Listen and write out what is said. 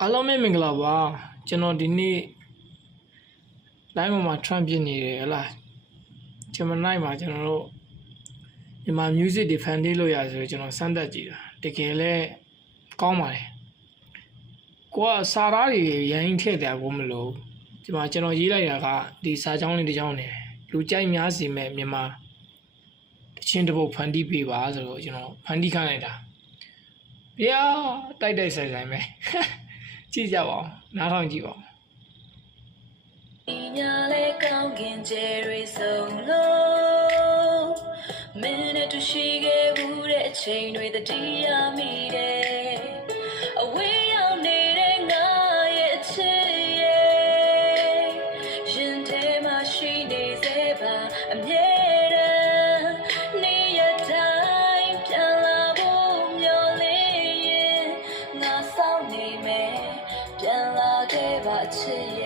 အားလုံးပဲမင်္ဂလာပါကျွန်တော်ဒီနေ့ live မှာ Trump ဖြစ်နေတယ်ဟလားကျွန်မနိုင်မှာကျွန်တော်တို့ဒီမှာ music တွေ fan လေးလို့ရဆိုတော့ကျွန်တော်စမ်းသပ်ကြည့်တာတကယ်လဲကောင်းပါတယ်ကိုကစာသားတွေရရင်ထည့်တယ်ကိုမလို့ဒီမှာကျွန်တော်ရေးလိုက်တာကဒီစာကြောင်းလေးတစ်ကြောင်းနေလူကြိုက်များစီမဲ့မြန်မာတချင်းတစ်ပုတ်ဖန်တီးပေးပါဆိုတော့ကျွန်တော်ဖန်တီးခိုင်းလိုက်တာဗျာတိုက်ဆိုင်ပဲကြည့်ကြပါဦးနားထောင်ကြည့်ပါဦးညာလေကောင်းကင်ကျယ်ရီဆုံးလို့မင်းနဲ့တူရှိခဲ့ဘူးတဲ့အချိန်တွေတတိယမိတယ်အဝေးရောက်နေတဲ့ငါရဲ့အချစ်ရဲ့ရင်ထဲမှာရှိနေစေပါအမြဲတမ်းနေရတိုင်းပြန်လာဖို့မျှော်လင့်ရင်ငါစောင့်နေမယ်ပြန်လာခဲ့ပါအချစ်ရဲ့